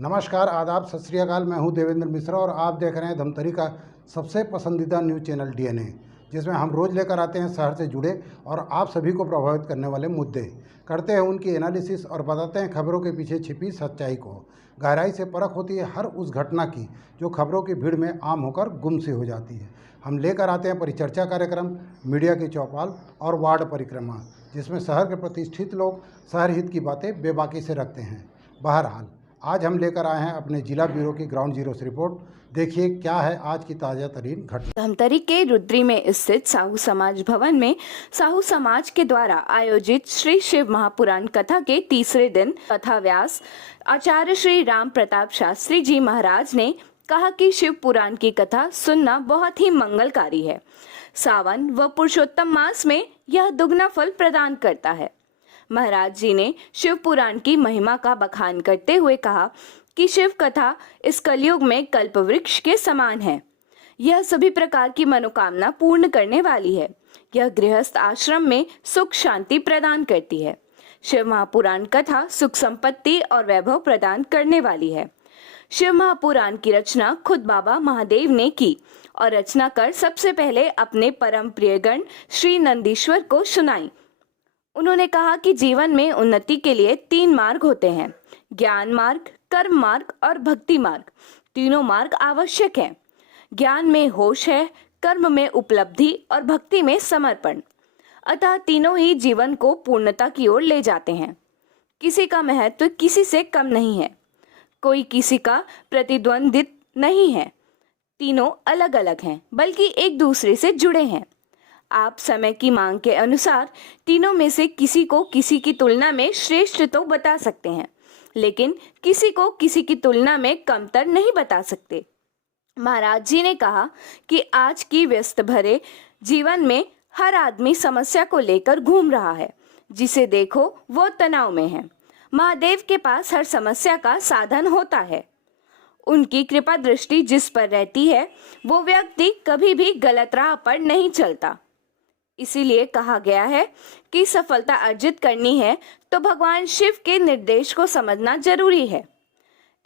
नमस्कार, आदाब, सत श्री अकाल। मैं हूं देवेंद्र मिश्रा और आप देख रहे हैं धमतरी का सबसे पसंदीदा न्यूज़ चैनल डीएनए, जिसमें हम रोज़ लेकर आते हैं शहर से जुड़े और आप सभी को प्रभावित करने वाले मुद्दे, करते हैं उनकी एनालिसिस और बताते हैं खबरों के पीछे छिपी सच्चाई को। गहराई से परख होती है हर उस घटना की जो खबरों की भीड़ में आम होकर गुम सी हो जाती है। हम लेकर आते हैं परिचर्चा कार्यक्रम, मीडिया की चौपाल और वार्ड परिक्रमा, जिसमें शहर के प्रतिष्ठित लोग शहर हित की बातें बेबाकी से रखते हैं। बहरहाल, आज हम लेकर आए हैं अपने जिला ब्यूरो की ग्राउंड जीरो से रिपोर्ट। देखिए क्या है आज की ताजा तरीन घटना। धमतरी के रुद्री में स्थित साहू समाज भवन में साहू समाज के द्वारा आयोजित श्री शिव महापुराण कथा के तीसरे दिन कथा व्यास आचार्य श्री राम प्रताप शास्त्री जी महाराज ने कहा कि शिव पुराण की कथा सुनना बहुत ही मंगलकारी है। सावन व पुरुषोत्तम मास में यह दुगना फल प्रदान करता है। महाराज जी ने शिव पुराण की महिमा का बखान करते हुए कहा कि शिव कथा इस कलयुग में कल्प वृक्ष के समान है। यह सभी प्रकार की मनोकामना पूर्ण करने वाली है। यह गृहस्थ आश्रम में सुख शांति प्रदान करती है। शिव महापुराण कथा सुख संपत्ति और वैभव प्रदान करने वाली है। शिव महापुराण की रचना खुद बाबा महादेव ने की और रचना कर सबसे पहले अपने परम प्रियगण श्री नंदीश्वर को सुनाई। उन्होंने कहा कि जीवन में उन्नति के लिए 3 मार्ग होते हैं: ज्ञान मार्ग, कर्म मार्ग और भक्ति मार्ग। तीनों मार्ग आवश्यक हैं। ज्ञान में होश है, कर्म में उपलब्धि और भक्ति में समर्पण। अतः तीनों ही जीवन को पूर्णता की ओर ले जाते हैं। किसी का महत्व किसी से कम नहीं है, कोई किसी का प्रतिद्वंदित नहीं है। तीनों अलग अलग हैं, बल्कि एक दूसरे से जुड़े हैं। आप समय की मांग के अनुसार तीनों में से किसी को किसी की तुलना में श्रेष्ठ तो बता सकते हैं, लेकिन किसी को किसी की तुलना में कमतर नहीं बता सकते। महाराज जी ने कहा कि आज की व्यस्त भरे जीवन में हर आदमी समस्या को लेकर घूम रहा है। जिसे देखो वो तनाव में है। महादेव के पास हर समस्या का साधन होता है। उनकी कृपा दृष्टि जिस पर रहती है वो व्यक्ति कभी भी गलत राह पर नहीं चलता। इसीलिए कहा गया है कि सफलता अर्जित करनी है तो भगवान शिव के निर्देश को समझना जरूरी है।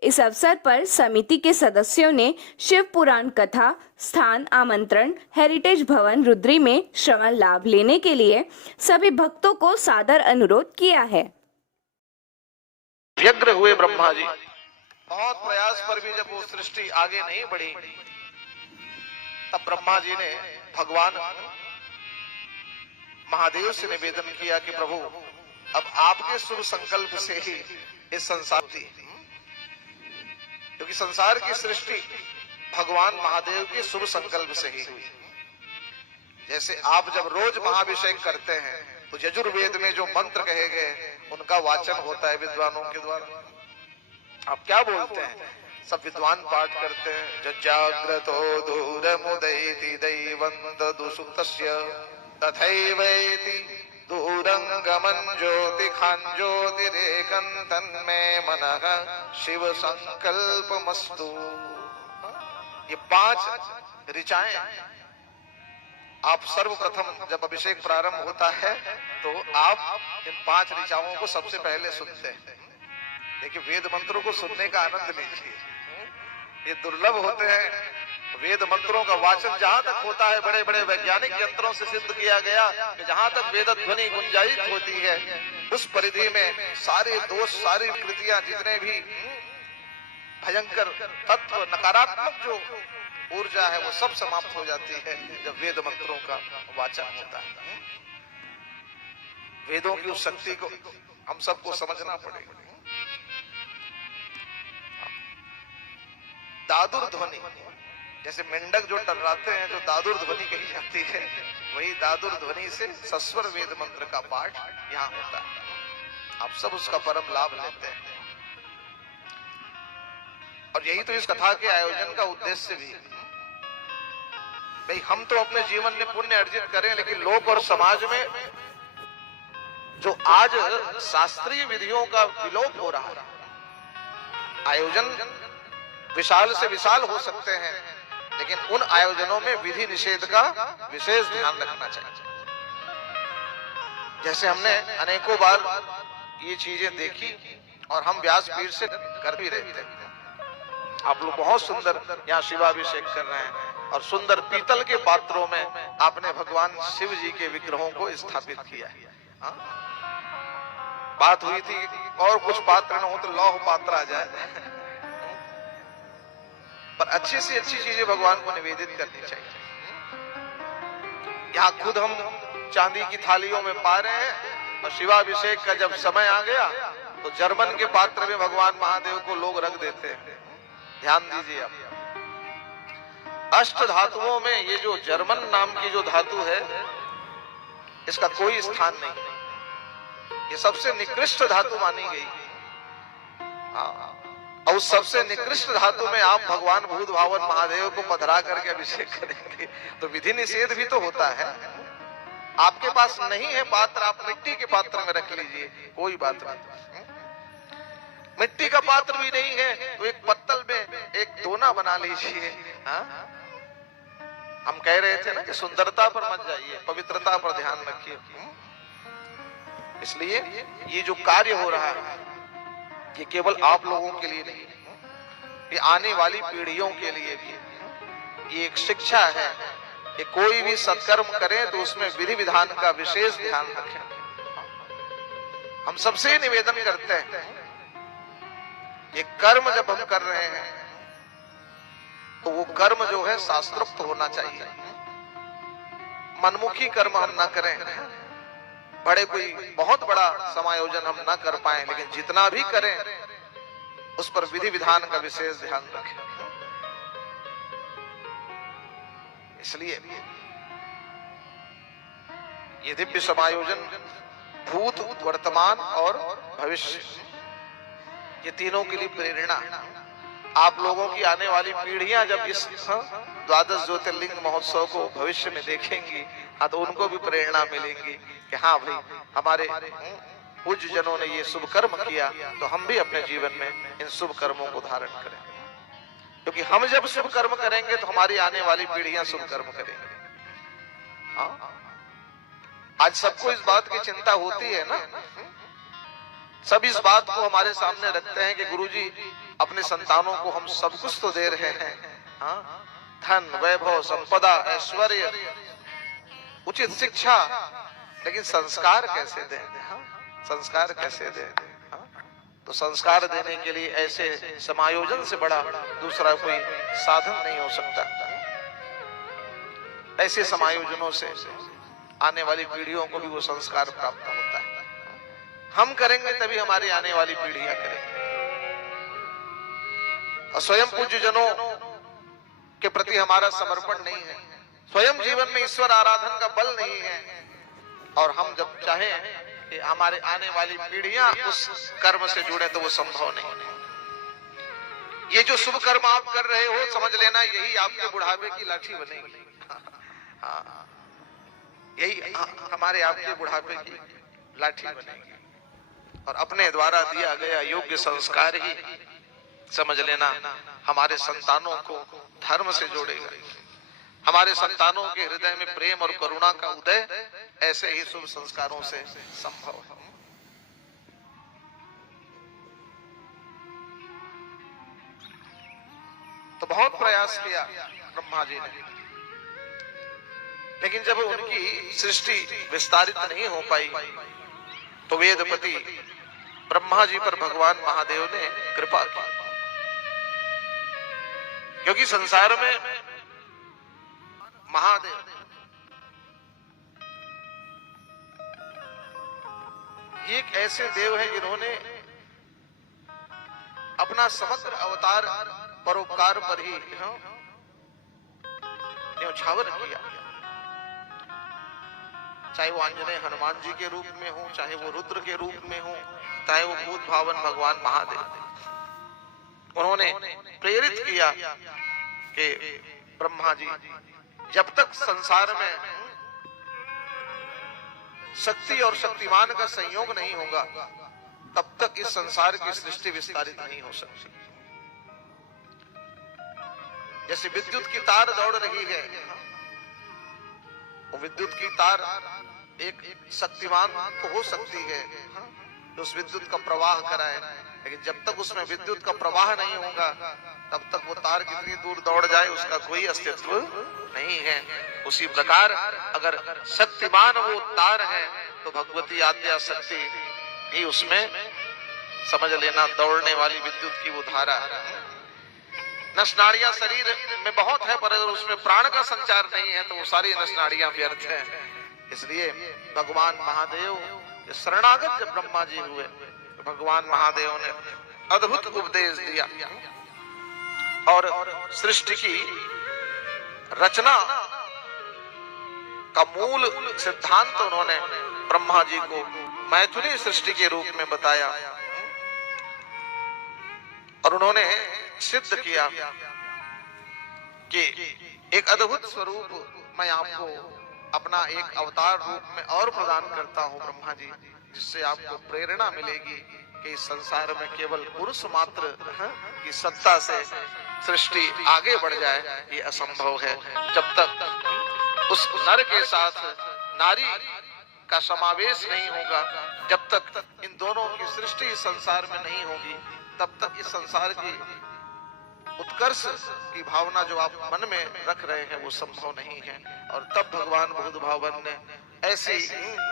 इस अवसर पर समिति के सदस्यों ने शिव पुराण कथा स्थान आमंत्रण हेरिटेज भवन रुद्री में श्रवण लाभ लेने के लिए सभी भक्तों को सादर अनुरोध किया है। व्यग्र हुए ब्रह्मा जी, बहुत प्रयास पर भी जब वो सृष्टि आगे नहीं बढ़ी, तब ब्रह्मा जी ने भगवान महादेव से निवेदन किया कि प्रभु, अब आपके शुभ संकल्प से ही इस संसार की, क्योंकि संसार की सृष्टि भगवान महादेव के शुभ संकल्प से ही हुई। जैसे आप जब रोज महाभिषेक करते हैं तो यजुर्वेद में जो मंत्र कहे गए उनका वाचन होता है विद्वानों के द्वारा। आप क्या बोलते हैं? सब विद्वान पाठ करते हैं, जज्जाग्रतो दूरमुदैति दैवन्त दुसुतस्य तथैवैति दूरंगमन ज्योतिखान ज्योतिरेकं तन्मे मनः शिव संकल्पमस्तु। ये 5 ऋचाएं आप सर्वप्रथम जब अभिषेक प्रारंभ होता है तो आप इन 5 ऋचाओं को सबसे पहले सुनते हैं। देखिए, वेद मंत्रों को सुनने का आनंद लीजिए, ये दुर्लभ होते हैं। वेद मंत्रों का वाचन जहां तक होता है, बड़े बड़े वैज्ञानिक यंत्रों से सिद्ध किया गया कि जहां तक वेद ध्वनि गुंजायित होती है उस परिधि में सारे दोष, सारी कृतियां, जितने भी भयंकर तत्व, नकारात्मक जो ऊर्जा है वो सब समाप्त हो जाती है जब वेद मंत्रों का वाचन होता है। वेदों की उस शक्ति को हम सबको समझना पड़ेगा। दादुर ध्वनि, जैसे मेंढक जो टर्राते हैं, जो दादुर ध्वनि कही जाती है, वही दादुर ध्वनि से सस्वर वेद मंत्र का पाठ यहाँ होता है। आप सब उसका परम लाभ लेते हैं और यही तो इस कथा के आयोजन का उद्देश्य भी है। भाई, हम तो अपने जीवन में पुण्य अर्जित करें, लेकिन लोक और समाज में जो आज शास्त्रीय विधियों का विलोप हो रहा है, आयोजन विशाल से विशाल हो सकते हैं, लेकिन उन आयोजनों में विधि निषेध का विशेष ध्यान रखना चाहिए। जैसे हमने अनेकों बार ये चीजें देखी और हम व्यासपीठ से कर भी रहे थे। आप लोग बहुत सुंदर यहाँ शिवाभिषेक कर रहे हैं और सुंदर पीतल के पात्रों में आपने भगवान शिव जी के विग्रहों को स्थापित किया है। हाँ? बात हुई थी और कुछ पात्र न हो तो लौह पात्र आ जाए, पर अच्छी से अच्छी चीजें भगवान को निवेदित करनी चाहिए। यहाँ खुद हम चांदी की थालियों में पा रहे हैं और शिवाभिषेक का जब समय आ गया तो जर्मन के पात्र में भगवान महादेव को लोग रख देते हैं। ध्यान दीजिए आप, अष्ट धातुओं में ये जो जर्मन नाम की जो धातु है इसका कोई स्थान नहीं, ये सबसे निकृष्ट धातु मानी गई। और उस सबसे निकृष्ट धातु में आप भगवान भूत भावन महादेव को पधरा करके अभिषेक करेंगे तो विधि निषेध भी तो होता है। आपके पास नहीं है पात्र, आप मिट्टी के पात्र में रख लीजिए, कोई बात नहीं। मिट्टी का पात्र भी नहीं है तो एक पत्तल में एक दोना बना लीजिए। हम कह रहे थे ना कि सुंदरता पर मत जाइए, पवित्रता पर ध्यान रखिए। इसलिए ये जो कार्य हो रहा है ये केवल आप लोगों के लिए नहीं, ये आने वाली पीढ़ियों के लिए भी ये एक शिक्षा है कि कोई भी सत्कर्म करें तो उसमें विधि विधान का विशेष ध्यान रखें। हम सबसे निवेदन करते हैं ये कर्म जब हम कर रहे हैं तो वो कर्म जो है शास्त्रोक्त होना चाहिए। मनमुखी कर्म हम ना करें, बड़े कोई बहुत बड़ा समायोजन हम ना कर पाए, लेकिन जितना भी करें उस पर विधि विधान का विशेष ध्यान रखें। इसलिए ये दिव्य समायोजन भूत, वर्तमान और भविष्य, ये तीनों के लिए प्रेरणा। आप लोगों की आने वाली पीढ़ियां जब इस द्वादश ज्योतिर्लिंग महोत्सव को भविष्य में देखेंगी हाँ तो उनको भी प्रेरणा मिलेगी कि हाँ भाई हमारे पूज्य जनों ने ये शुभ कर्म किया तो हम भी अपने जीवन में इन शुभ कर्मों को धारण करें, क्योंकि हम जब शुभ कर्म करेंगे तो हमारी आने वाली पीढ़ियां शुभ कर्म करेंगी। हाँ? आज सबको इस बात की चिंता होती है ना, सब इस बात को हमारे सामने रखते हैं कि गुरुजी अपने संतानों को हम सब कुछ तो दे रहे हैं, हाँ? धन, वैभव, संपदा, ऐश्वर्य, उचित शिक्षा, लेकिन संस्कार कैसे दें? हाँ? संस्कार कैसे दें? हाँ? तो संस्कार देने के लिए ऐसे समायोजन से बड़ा दूसरा कोई साधन नहीं हो सकता। ऐसे समायोजनों से आने वाली पीढ़ियों को भी वो संस्कार प्राप्त होता है। हम करेंगे तभी हमारी आने वाली पीढ़ियां करेंगी। और स्वयं पूज्य जनों के प्रति हमारा समर्पण नहीं है, स्वयं जीवन में ईश्वर आराधन का बल नहीं है, और हम जब चाहें कि हमारे आने वाली पीढ़ियां उस कर्म से जुड़े तो वो संभव नहीं। ये जो शुभ कर्म आप कर रहे हो समझ लेना यही आपके बुढ़ापे की लाठी बनेगी। हाँ, यही हमारे आपके बुढ़ापे की लाठी बनेगी, और अपने द्वारा दिया गया योग्य संस्कार ही समझ लेना हमारे संतानों को धर्म से जोड़ेगा। हमारे संतानों के हृदय में प्रेम और करुणा का उदय ऐसे ही शुभ संस्कारों से संभव है। तो बहुत प्रयास किया ब्रह्मा जी ने, लेकिन जब उनकी सृष्टि विस्तारित नहीं हो पाई तो वेदपति ब्रह्मा जी पर भगवान महादेव ने कृपा की, क्योंकि संसार में महादेव ये एक ऐसे देव हैं जिन्होंने अपना समग्र अवतार परोपकार पर ही न्यौछावर किया। चाहे वो आंजनेय हनुमान जी के रूप में हो, चाहे वो रुद्र के रूप में हो, चाहे वो भूत भावन भगवान महादेव, उन्होंने प्रेरित किया कि ब्रह्मा जी जब तक संसार में शक्ति और शक्तिमान का संयोग नहीं होगा तब तक इस संसार की सृष्टि विस्तारित नहीं हो सकती। जैसे विद्युत की तार दौड़ रही है, वो विद्युत की तार एक शक्तिमान तो हो सकती है जो उस विद्युत का प्रवाह कराए, लेकिन जब तक उसमें विद्युत का प्रवाह नहीं होगा तब तक वो तार कितनी दूर दौड़ जाए उसका कोई अस्तित्व नहीं है। उसी प्रकार अगर शक्तिमान वो तार है तो भगवती आद्या शक्ति ही उसमें समझ लेना दौड़ने वाली विद्युत की वो धारा। नस नाड़ियां शरीर में बहुत है, पर अगर उसमें प्राण का संचार नहीं है तो वो सारी नस नाड़ियां व्यर्थ हैं। इसलिए भगवान महादेव शरणागत जब ब्रह्मा जी हुए तो भगवान महादेव ने अद्भुत उपदेश दिया और सृष्टि की रचना का मूल सिद्धांत उन्होंने ब्रह्मा जी को मैथुनी सृष्टि के रूप में बताया और उन्होंने सिद्ध किया कि एक अद्भुत स्वरूप मैं आपको अपना एक अवतार रूप में और प्रदान करता हूं ब्रह्मा जी, जिससे आपको प्रेरणा मिलेगी कि इस संसार में केवल पुरुष मात्र की सत्ता से सृष्टि आगे बढ़ जाए ये असंभव है। जब तक उस नर के साथ नारी का समावेश नहीं होगा, जब तक इन दोनों की सृष्टि इस संसार में नहीं होगी, तब तक इस संसार की उत्कर्ष की भावना जो आप मन में रख रहे हैं वो संभव नहीं है। और तब भगवान बुद्ध भगवान ने ऐसी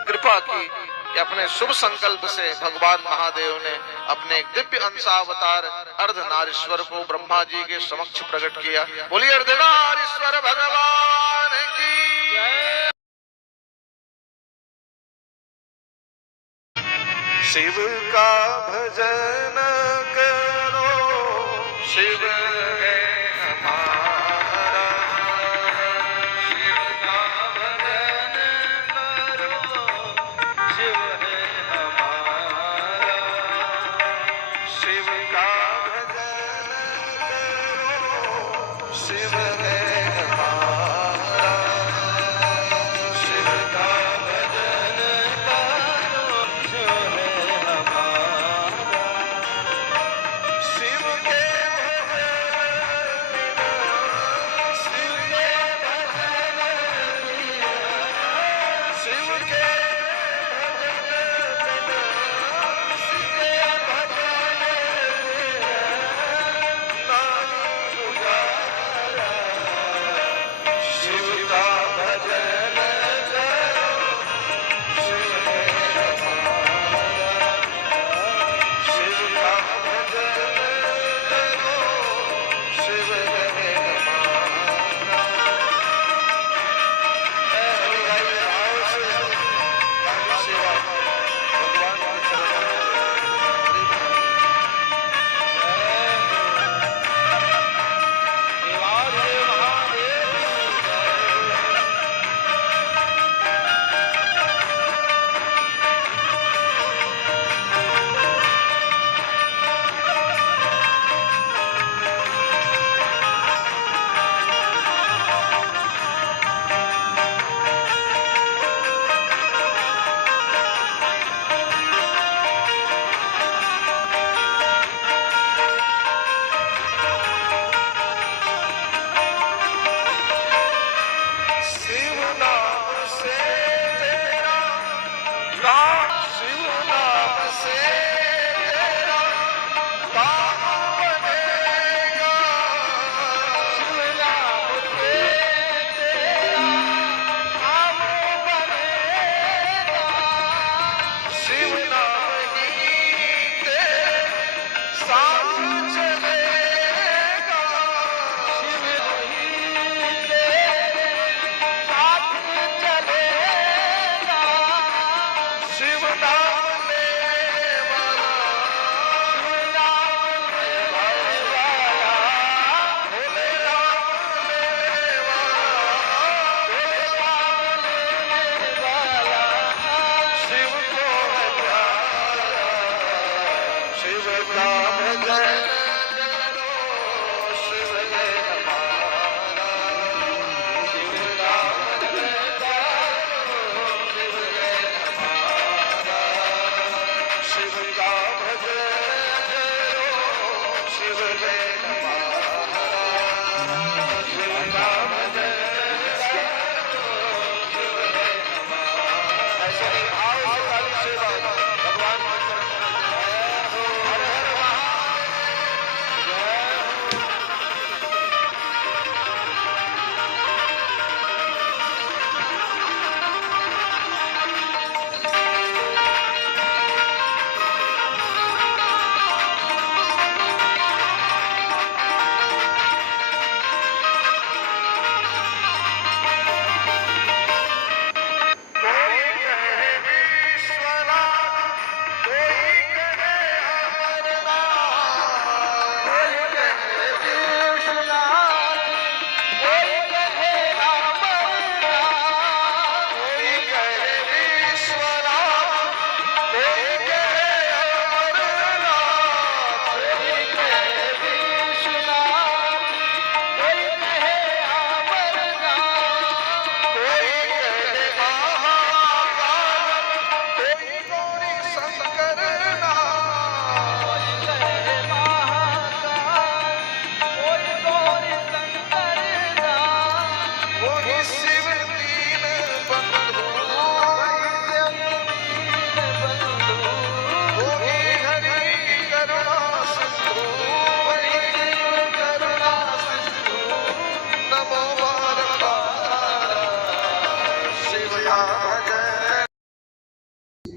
कृपा की कि अपने शुभ संकल्प से भगवान महादेव ने अपने एक दिव्य अंशावतार अर्धनारीश्वर को ब्रह्मा जी के समक्ष प्रकट किया। बोलिए अर्धनारीश्वर भगवान की। शिव का भजन करो, शिव है हमारा, शिव का भजन करो, शिव है हमारा, शिव का भजन करो, शिव है हमारा, शिव का भजन करो, शिव है हमारा, शिव के भजन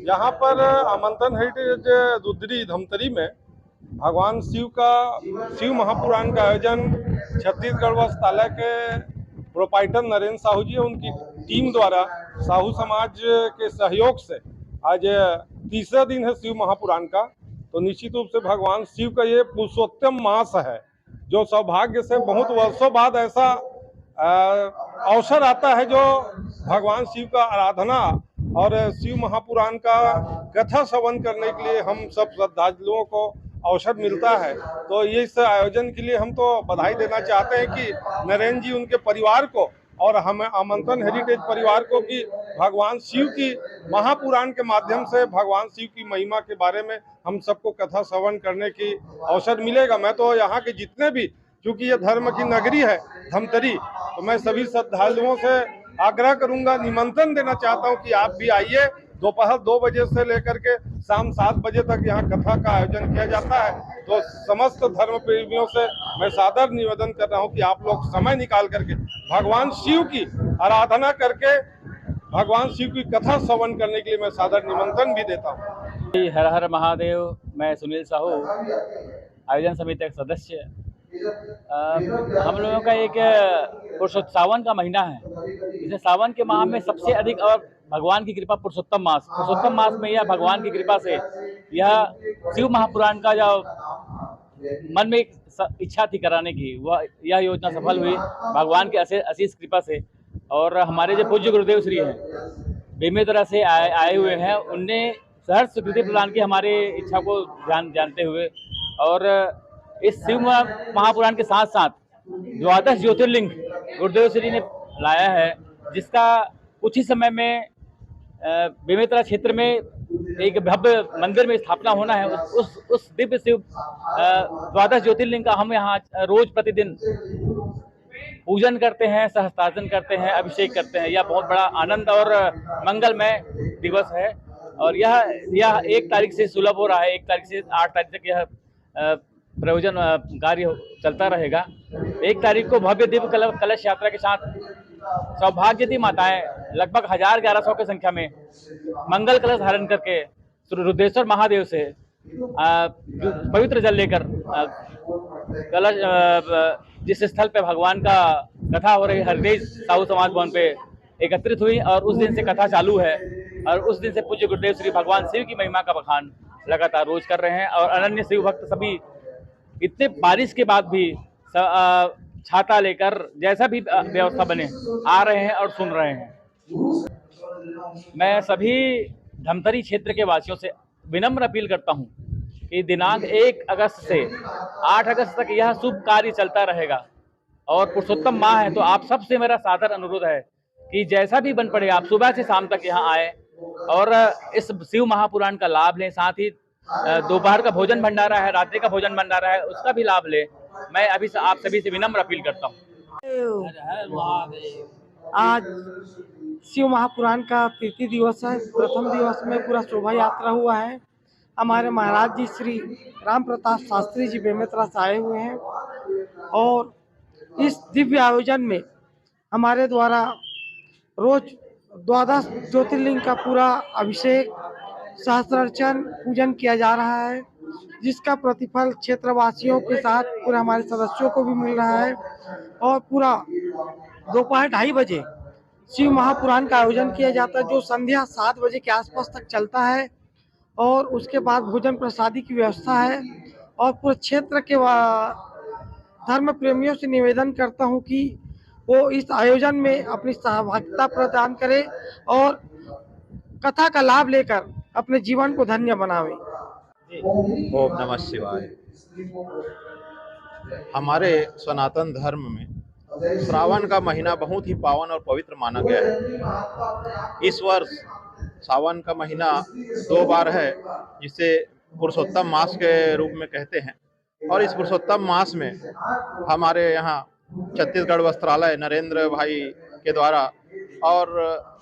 यहाँ पर आमंत्रण हेरिटेज रुद्री धमतरी में भगवान शिव महापुराण का आयोजन छत्तीसगढ़ वस्त्रालय के प्रोपाइटर नरेंद्र साहू जी उनकी टीम द्वारा साहू समाज के सहयोग से आज तीसरा दिन है शिव महापुराण का। तो निश्चित रूप से भगवान शिव का ये पुरुषोत्तम मास है, जो सौभाग्य से बहुत वर्षों बाद ऐसा अवसर आता है जो भगवान शिव का आराधना और शिव महापुराण का कथा श्रवण करने के लिए हम सब श्रद्धालुओं को अवसर मिलता है। तो ये इस आयोजन के लिए हम तो बधाई देना चाहते हैं कि नरेंद्र जी उनके परिवार को और हमें आमंत्रण हेरिटेज परिवार को कि भगवान शिव की महापुराण के माध्यम से भगवान शिव की महिमा के बारे में हम सबको कथा श्रवण करने की अवसर मिलेगा। मैं तो यहाँ के जितने भी, क्योंकि ये धर्म की नगरी है धमतरी, तो मैं सभी श्रद्धालुओं से आग्रह करूंगा, निमंत्रण देना चाहता हूं कि आप भी आइए। दोपहर 2 बजे से लेकर के शाम 7 बजे तक यहाँ कथा का आयोजन किया जाता है। तो समस्त धर्म प्रेमियों से मैं सादर निवेदन कर रहा हूँ कि आप लोग समय निकाल करके भगवान शिव की आराधना करके भगवान शिव की कथा श्रवण करने के लिए मैं सादर निमंत्रण भी देता हूँ। हर हर महादेव। मैं सुनील साहू, आयोजन समिति का सदस्य। हम लोगों का एक पुरुषोत्तम सावन का महीना है, इसे सावन के माह में सबसे अधिक और भगवान की कृपा पुरुषोत्तम मास में यह भगवान की कृपा से यह शिव महापुराण का जो मन में एक इच्छा थी कराने की, वह यह योजना सफल हुई भगवान के असीस कृपा से। और हमारे जो पूज्य गुरुदेव श्री हैं बेमेतरा से आए हुए हैं, उनने सहर्ष स्वीकृति प्रदान की हमारे इच्छा को जानते हुए। और इस शिव महापुराण के साथ साथ 12 ज्योतिर्लिंग गुरुदेव श्री ने लाया है, जिसका कुछ ही समय में बेमेतरा क्षेत्र में एक भव्य मंदिर में स्थापना होना है। उस दिव्य शिव 12 ज्योतिर्लिंग का हम यहाँ रोज प्रतिदिन पूजन करते हैं, सहस्त्रार्चन करते हैं, अभिषेक करते हैं। यह बहुत बड़ा आनंद और मंगलमय दिवस है। और यह 1 तारीख से सुलभ हो रहा है। 1 तारीख से 8 तारीख तक यह प्रयोजन कार्य चलता रहेगा। 1 तारीख को भव्य दिव्य कलश यात्रा के साथ सौभाग्यवती माताएं लगभग 1000-1100 की संख्या में मंगल कलश धारण करके रुद्रेश्वर महादेव से पवित्र जल लेकर कलश जिस स्थल पे भगवान का कथा हो रही हेरिटेज साहू समाज भवन पे एकत्रित हुई। और उस दिन से कथा चालू है। और उस दिन से पूज्य गुरुदेव श्री भगवान शिव की महिमा का बखान लगातार रोज कर रहे हैं। और अनन्य शिव भक्त सभी इतने बारिश के बाद भी छाता लेकर जैसा भी व्यवस्था बने आ रहे हैं और सुन रहे हैं। मैं सभी धमतरी क्षेत्र के वासियों से विनम्र अपील करता हूं कि दिनांक 1 अगस्त से 8 अगस्त तक यह शुभ कार्य चलता रहेगा। और पुरुषोत्तम माह है, तो आप सबसे मेरा सादर अनुरोध है कि जैसा भी बन पड़े आप सुबह से शाम तक यहाँ आए और इस शिव महापुराण का लाभ लें। साथ ही दोपहर का भोजन भंडारा है, रात्रि का भोजन भंडारा है, उसका भी लाभ लें। मैं अभी से आप सभी से विनम्र अपील करता हूँ। आज शिव महापुराण का तृतीय दिवस है। प्रथम दिवस में पूरा शोभा यात्रा हुआ है। हमारे महाराज जी श्री राम प्रताप शास्त्री जी बेमेतरा से आए हुए हैं। और इस दिव्य आयोजन में हमारे द्वारा रोज 12 ज्योतिर्लिंग का पूरा अभिषेक, सहस्त्रार्चन, पूजन किया जा रहा है, जिसका प्रतिफल क्षेत्रवासियों के साथ पूरे हमारे सदस्यों को भी मिल रहा है। और पूरा दोपहर 2:30 बजे शिव महापुराण का आयोजन किया जाता है, जो संध्या 7 बजे के आसपास तक चलता है। और उसके बाद भोजन प्रसादी की व्यवस्था है। और पूरे क्षेत्र के धर्म प्रेमियों से निवेदन करता हूं कि वो इस आयोजन में अपनी सहभागिता प्रदान करें और कथा का लाभ लेकर अपने जीवन को धन्य बनावें। ओम नमः शिवाय। हमारे सनातन धर्म में श्रावण का महीना बहुत ही पावन और पवित्र माना गया है। इस वर्ष सावन का महीना 2 बार है, जिसे पुरुषोत्तम मास के रूप में कहते हैं। और इस पुरुषोत्तम मास में हमारे यहाँ छत्तीसगढ़ वस्त्रालय नरेंद्र भाई के द्वारा और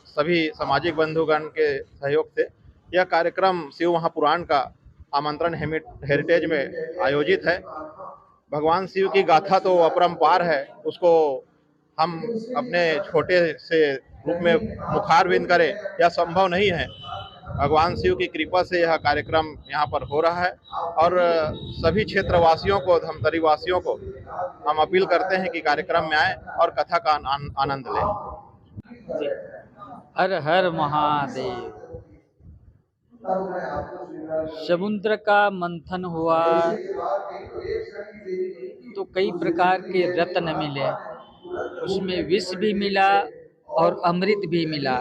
सभी सामाजिक बंधुगण के सहयोग से यह कार्यक्रम शिव महापुराण का आमंत्रण हेरिटेज में आयोजित है। भगवान शिव की गाथा तो अपरंपार है, उसको हम अपने छोटे से रूप में मुखारविंद करे, यह संभव नहीं है। भगवान शिव की कृपा से यह कार्यक्रम यहाँ पर हो रहा है और सभी क्षेत्रवासियों को, धमतरी वासियों को हम अपील करते हैं कि कार्यक्रम में आए और कथा का आनंद लें। हर हर महादेव। समुद्र का मंथन हुआ तो कई प्रकार के रत्न मिले, उसमें विष भी मिला और अमृत भी मिला।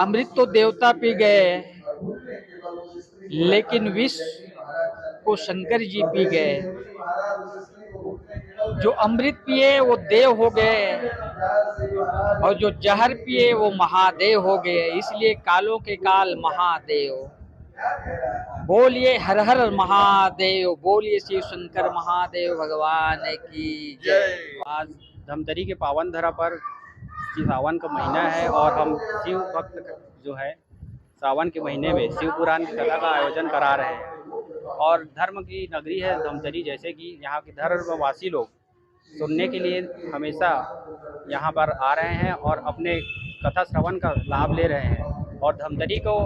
अमृत तो देवता पी गए, लेकिन विष को शंकर जी पी गए। जो अमृत पिए वो देव हो गए और जो जहर पिए वो महादेव हो गए। इसलिए कालों के काल महादेव। बोलिए हर हर महादेव, बोलिए शिव शंकर महादेव भगवान की जय। आज धमतरी के पावन धरा पर सावन का महीना है और हम शिव भक्त जो है सावन के महीने में शिव पुराण की कथा का आयोजन करा रहे हैं। और धर्म की नगरी है धमतरी, जैसे कि यहाँ के धर्मवासी लोग सुनने के लिए हमेशा यहाँ पर आ रहे हैं और अपने कथा श्रवण का लाभ ले रहे हैं। और धमतरी को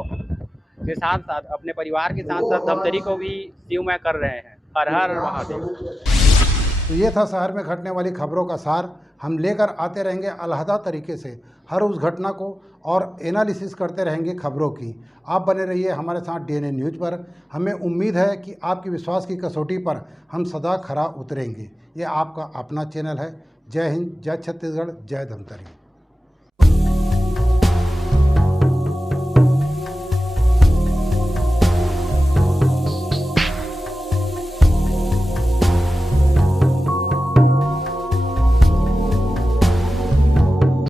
के साथ साथ अपने परिवार के साथ साथ धमतरी को भी शिवमय कर रहे हैं। हर हर महादेव। तो ये था शहर में घटने वाली खबरों का सार। हम लेकर आते रहेंगे अलहदा तरीके से हर उस घटना को और एनालिसिस करते रहेंगे खबरों की। आप बने रहिए हमारे साथ डीएनए न्यूज़ पर। हमें उम्मीद है कि आपकी विश्वास की कसौटी पर हम सदा खरा उतरेंगे। ये आपका अपना चैनल है। जय हिंद, जय छत्तीसगढ़, जय धमतरी।